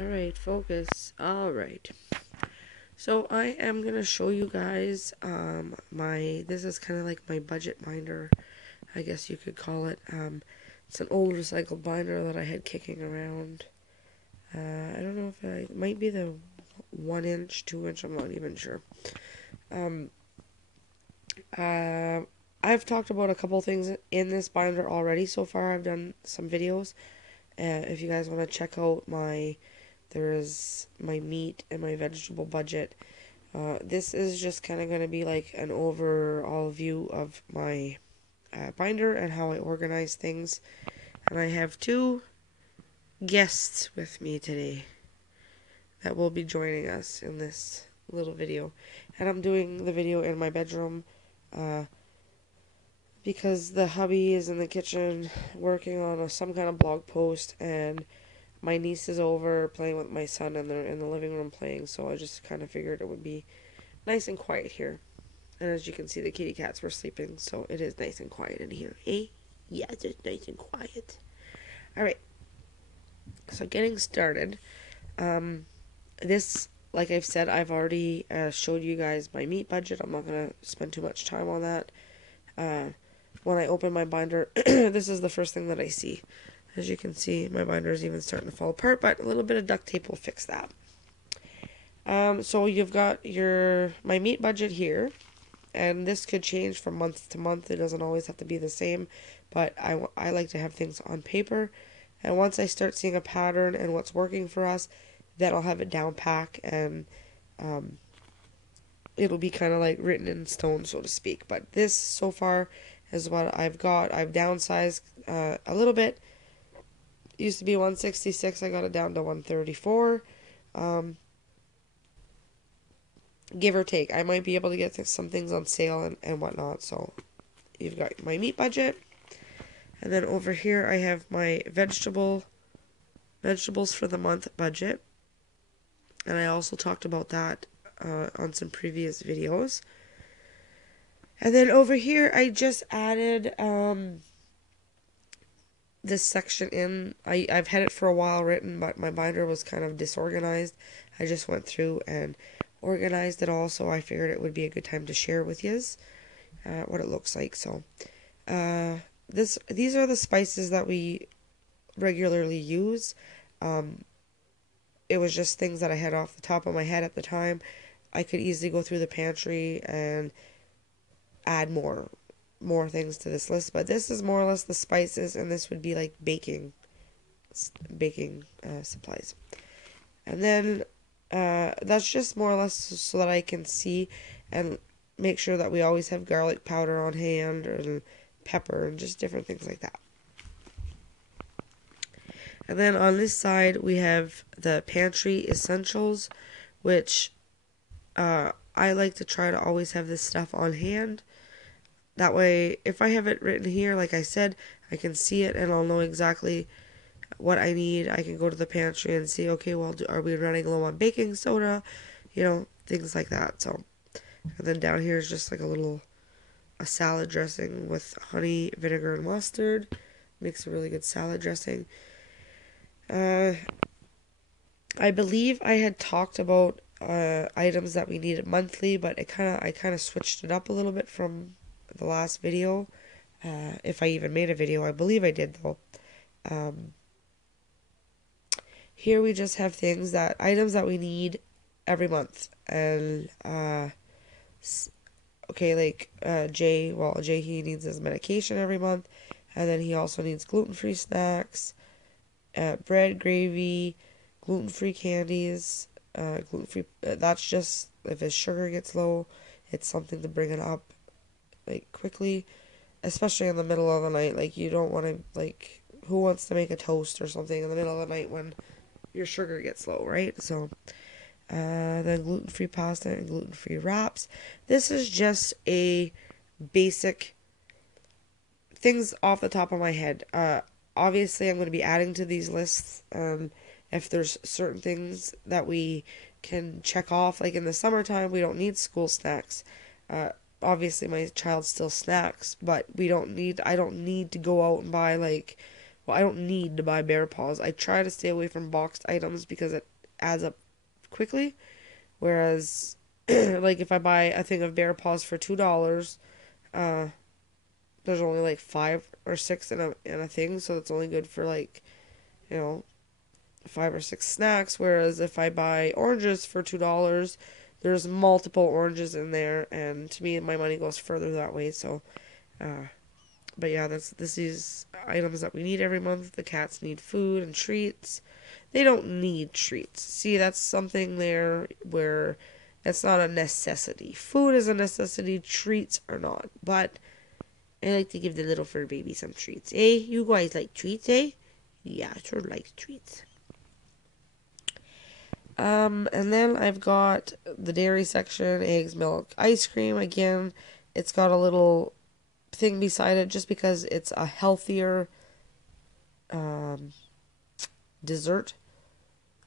Alright, focus. Alright. So I am gonna show you guys this is kind of like my budget binder, I guess you could call it. It's an old recycled binder that I had kicking around. I don't know if it might be the 1 inch, 2 inch, I'm not even sure. Um, uh, I've talked about a couple things in this binder already so far. I've done some videos. If you guys want to check out there is my meat and my vegetable budget. This is just kind of going to be like an overall view of my binder and how I organize things. And I have two guests with me today that will be joining us in this little video. And I'm doing the video in my bedroom because the hubby is in the kitchen working on some kind of blog post, and my niece is over playing with my son, and they're in the living room playing, so I just kind of figured it would be nice and quiet here. And as you can see, the kitty cats were sleeping, so it is nice and quiet in here. Eh? Yes, it's nice and quiet. Alright, so getting started. This, like I've said, I've already showed you guys my meat budget. I'm not going to spend too much time on that. When I open my binder, this is the first thing that I see. As you can see, my binder is even starting to fall apart, but a little bit of duct tape will fix that. So you've got my meat budget here, and this could change from month to month. It doesn't always have to be the same, but I like to have things on paper. And once I start seeing a pattern and what's working for us, then I'll have it down pack, and it'll be kind of like written in stone, so to speak. But this so far is what I've got. I've downsized a little bit. It used to be 166. I got it down to 134. Give or take. I might be able to get some things on sale and whatnot. So you've got my meat budget. And then over here I have my vegetables for the month budget. And I also talked about that on some previous videos. And then over here I just added this section in. I've had it for a while written, but my binder was kind of disorganized. I just went through and organized it all, so I figured it would be a good time to share with yous what it looks like. So these are the spices that we regularly use. It was just things that I had off the top of my head at the time. I could easily go through the pantry and add more things to this list, but this is more or less the spices, and this would be like baking supplies. And then that's just more or less so that I can see and make sure that we always have garlic powder on hand, or pepper, and just different things like that. And then on this side we have the pantry essentials, which I like to try to always have this stuff on hand. That way, if I have it written here, like I said, I can see it and I'll know exactly what I need. I can go to the pantry and see, okay, well, are we running low on baking soda? Things like that. So, and then down here is just like a salad dressing with honey, vinegar, and mustard. Makes a really good salad dressing. I believe I had talked about items that we needed monthly, but I kind of switched it up a little bit from the last video. If I even made a video, I believe I did though. Here we just have items that we need every month, and okay, like Jay he needs his medication every month, and then he also needs gluten-free snacks, bread, gravy, gluten-free candies, gluten-free. That's just if his sugar gets low, it's something to bring it up like quickly, especially in the middle of the night. Like, you don't want to, like, who wants to make a toast or something in the middle of the night when your sugar gets low, right? So then gluten-free pasta and gluten-free wraps. This is just a basic things off the top of my head. Obviously I'm going to be adding to these lists if there's certain things that we can check off. Like in the summertime, we don't need school snacks. Obviously my child still snacks, but I don't need to go out and buy like well, I don't need to buy Bear Paws. I try to stay away from boxed items because it adds up quickly. Whereas, like if I buy a thing of Bear Paws for $2, uh, there's only like 5 or 6 in a thing, so it's only good for like, you know, 5 or 6 snacks. Whereas if I buy oranges for $2, there's multiple oranges in there, and to me, my money goes further that way. So, but yeah, this is items that we need every month. The cats need food and treats. They don't need treats. See, that's something there where it's not a necessity. Food is a necessity. Treats are not. But I like to give the little fur baby some treats. Eh? You guys like treats, eh? Yeah, I sure like treats. And then I've got the dairy section, eggs, milk, ice cream. Again, it's got a little thing beside it just because it's a healthier um, dessert,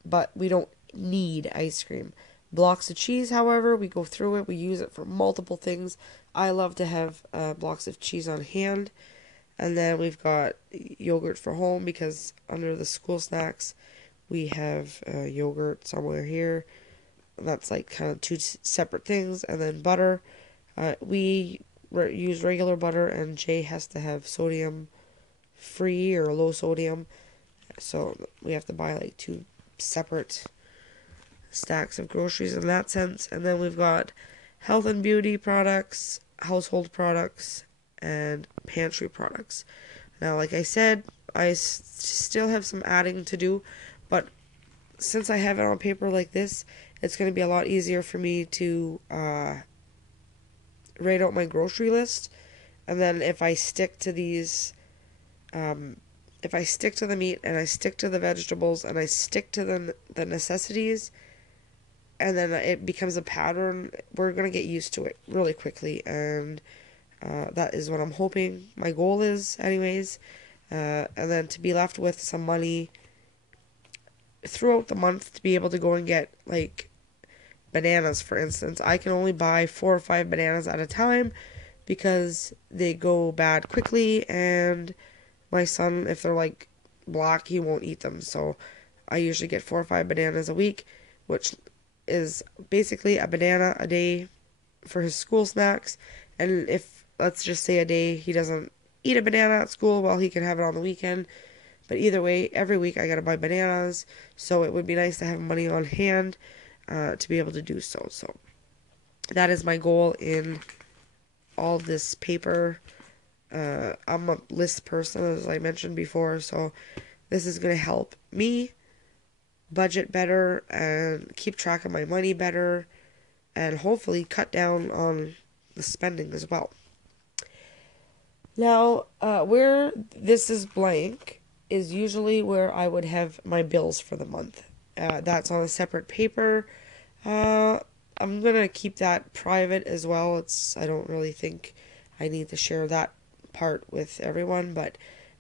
but we don't need ice cream. Blocks of cheese, however, we go through it. We use it for multiple things. I love to have blocks of cheese on hand. And then we've got yogurt for home because under the school snacks, we have yogurt somewhere here. That's like kind of two separate things. And then butter. We use regular butter, and Jay has to have sodium free or low sodium. So we have to buy like 2 separate stacks of groceries in that sense. And then we've got health and beauty products, household products, and pantry products. Now, like I said, I still have some adding to do, but since I have it on paper like this, it's going to be a lot easier for me to write out my grocery list. And then if I stick to these, if I stick to the meat and I stick to the vegetables and I stick to the necessities, and then it becomes a pattern, we're going to get used to it really quickly. And that is what I'm hoping. My goal is, anyways. And then to be left with some money throughout the month to be able to go and get, like, bananas, for instance. I can only buy 4 or 5 bananas at a time because they go bad quickly, and my son, if they're, like, black, he won't eat them. So I usually get 4 or 5 bananas a week, which is basically a banana a day for his school snacks. And if, let's just say, a day he doesn't eat a banana at school, well, he can have it on the weekend. But either way, every week I gotta buy bananas, so it would be nice to have money on hand to be able to do so. So that is my goal in all this paper. I'm a list person, as I mentioned before, so this is gonna help me budget better and keep track of my money better, and hopefully cut down on the spending as well. Now, where this is blank is usually where I would have my bills for the month. That's on a separate paper. I'm gonna keep that private as well. I don't really think I need to share that part with everyone, but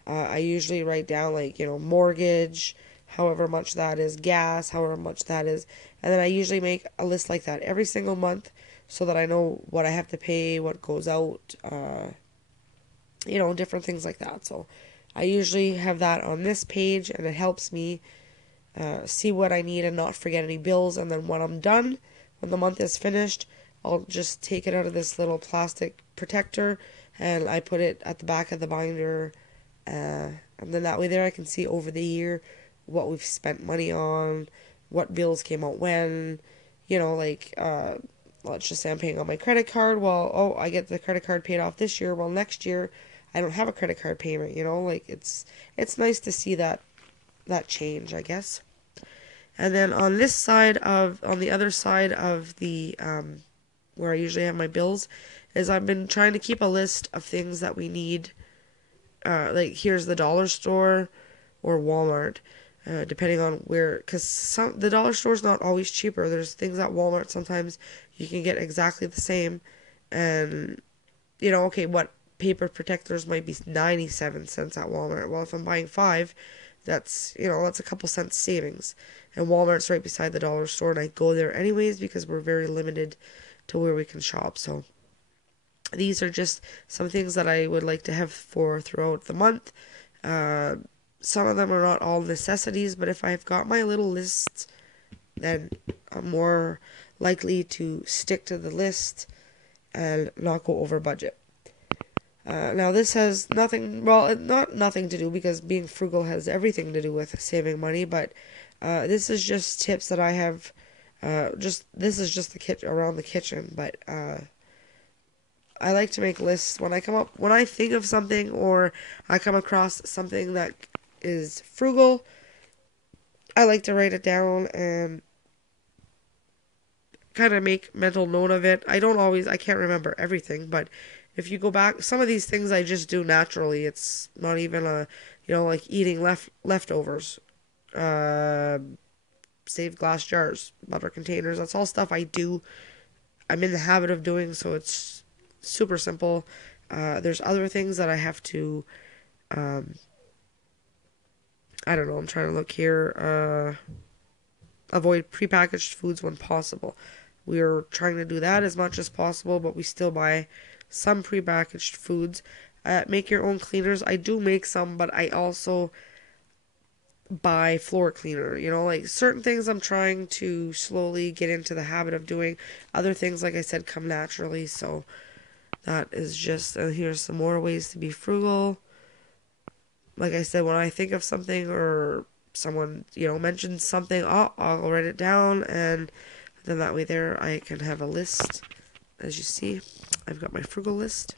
I usually write down, like, mortgage, however much that is, gas, however much that is, and then I usually make a list like that every single month so that I know what I have to pay, what goes out, different things like that. So I usually have that on this page, and it helps me see what I need and not forget any bills. And then when I'm done, when the month is finished, I'll just take it out of this little plastic protector, and I put it at the back of the binder, and then that way there I can see over the year what we've spent money on, what bills came out when, like, let's just say I'm paying on my credit card. Well, oh, I get the credit card paid off this year. Well, next year I don't have a credit card payment, like it's nice to see that change, I guess. And then on the other side of the where I usually have my bills, is I've been trying to keep a list of things that we need. Like, here's the dollar store or Walmart, depending on where, because the dollar store is not always cheaper. There's things at Walmart sometimes you can get exactly the same, and okay, what paper protectors might be 97 cents at Walmart. Well, if I'm buying 5, that's a couple cents savings. And Walmart's right beside the dollar store, and I go there anyways because we're very limited to where we can shop. So these are just some things that I would like to have for throughout the month. some of them are not all necessities, but if I've got my little list, then I'm more likely to stick to the list and not go over budget. Now this has nothing, well, not nothing to do, because being frugal has everything to do with saving money, but this is just tips that I have. This is just the kit around the kitchen, but I like to make lists when I think of something, or I come across something that is frugal. I like to write it down and kind of make mental note of it. I can't remember everything, but if you go back, some of these things I just do naturally. It's not even like eating leftovers, uh, save glass jars, butter containers. That's all stuff I do. I'm in the habit of doing, so it's super simple. There's other things that I have to, um, I don't know, I'm trying to look here. Avoid prepackaged foods when possible. We are trying to do that as much as possible, but we still buy some prepackaged foods. Make your own cleaners. I do make some, but I also buy floor cleaner. Like certain things I'm trying to slowly get into the habit of doing. Other things, like I said, come naturally. So that is just, here's some more ways to be frugal. Like I said, when I think of something or someone, mentions something, I'll write it down, and then that way there I can have a list. As you see, I've got my frugal list.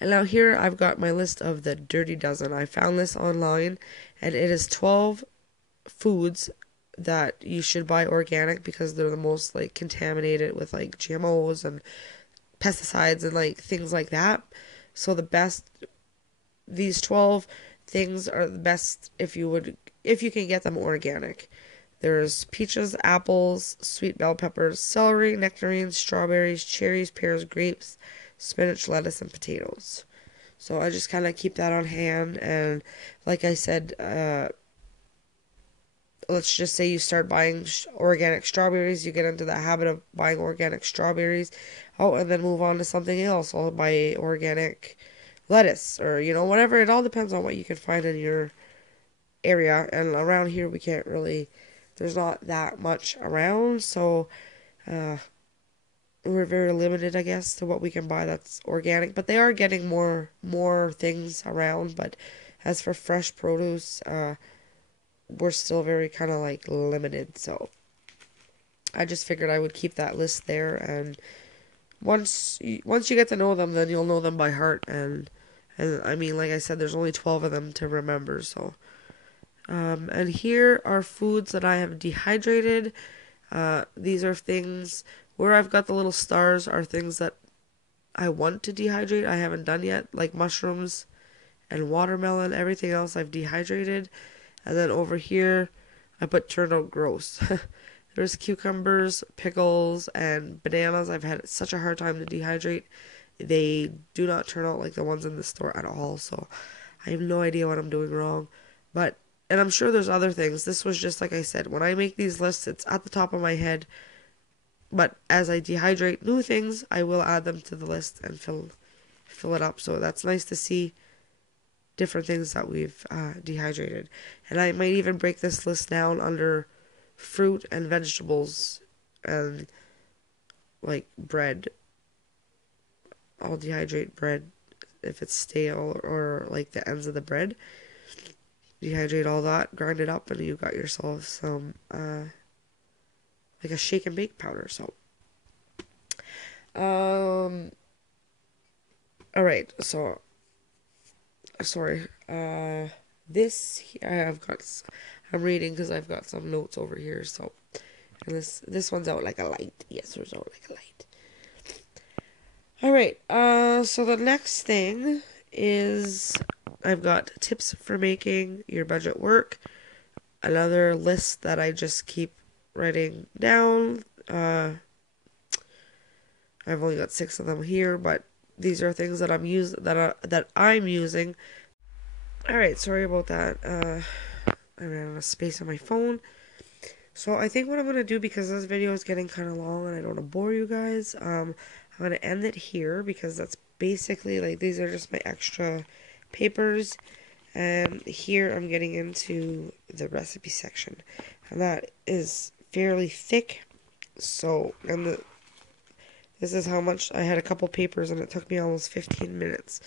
And now here I've got my list of the Dirty Dozen. I found this online, and it is 12 foods that you should buy organic because they're the most like contaminated with like GMOs and pesticides and like things like that. So these 12 things are the best if you can get them organic. There's peaches, apples, sweet bell peppers, celery, nectarines, strawberries, cherries, pears, grapes, spinach, lettuce, and potatoes. So I just kind of keep that on hand. And like I said, let's just say you start buying organic strawberries, you get into the habit of buying organic strawberries. Oh, and then move on to something else. I'll buy organic lettuce, or whatever. It all depends on what you can find in your area. And around here, we can't really. There's not that much around, so we're very limited, I guess, to what we can buy that's organic. But they are getting more things around. But as for fresh produce, we're still very kind of like limited. So I just figured I would keep that list there, and once you get to know them, then you'll know them by heart. And I mean, like I said, there's only 12 of them to remember. So and here are foods that I have dehydrated. These are things where I've got the little stars are things that I want to dehydrate. I haven't done yet, like mushrooms and watermelon. Everything else I've dehydrated. And then over here, I put turned out gross. There's cucumbers, pickles, and bananas. I've had such a hard time to dehydrate. They do not turn out like the ones in the store at all. So I have no idea what I'm doing wrong. And I'm sure there's other things. This was just like I said. When I make these lists, it's at the top of my head. But as I dehydrate new things, I will add them to the list and fill it up. So that's nice to see different things that we've dehydrated. And I might even break this list down under fruit and vegetables and like bread. I'll dehydrate bread if it's stale, or like the ends of the bread. Dehydrate all that, grind it up, and you got yourself some like a shake and bake powder. So all right, so sorry, this I'm reading because I've got some notes over here. So and this one's out like a light. Yes, it's out like a light. All right, so the next thing is I've got tips for making your budget work. Another list that I just keep writing down. I've only got 6 of them here, but these are things that I'm using. All right, sorry about that. I ran out of space on my phone. So I think what I'm gonna do, because this video is getting kind of long and I don't want to bore you guys, I'm gonna end it here because that's basically like these are just my extra papers, And here I'm getting into the recipe section, and that is fairly thick. So, this is how much I had, a couple papers, and it took me almost 15 minutes.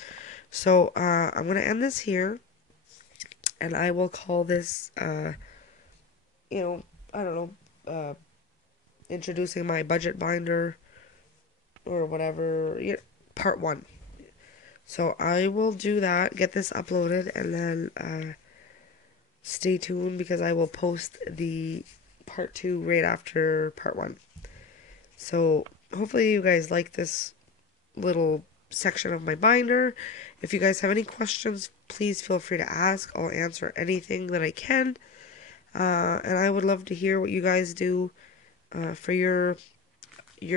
So, I'm gonna end this here, and I will call this, I don't know, introducing my budget binder or whatever, part one. So I will do that, get this uploaded, and then stay tuned because I will post the part two right after part one. So hopefully you guys like this little section of my binder. If you guys have any questions, please feel free to ask. I'll answer anything that I can. And I would love to hear what you guys do for your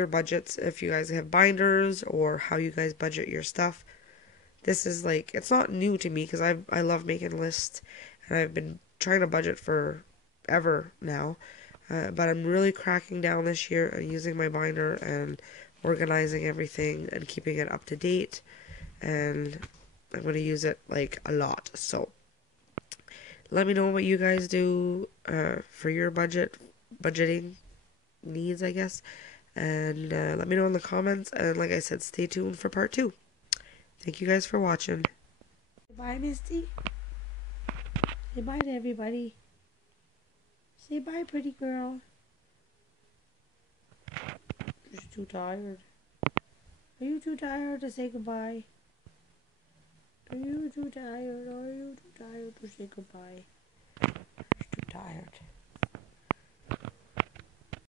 budgets, if you guys have binders or how you guys budget your stuff. This is like, it's not new to me because I love making lists, and I've been trying to budget for ever now. But I'm really cracking down this year and using my binder and organizing everything and keeping it up to date. And I'm going to use it like a lot. So let me know what you guys do for your budgeting needs, I guess. And let me know in the comments. And like I said, stay tuned for part two. Thank you guys for watching. Bye, Misty. Say bye to everybody. Say bye, pretty girl. She's too tired. Are you too tired to say goodbye? Are you too tired? Are you too tired to say goodbye? She's too tired.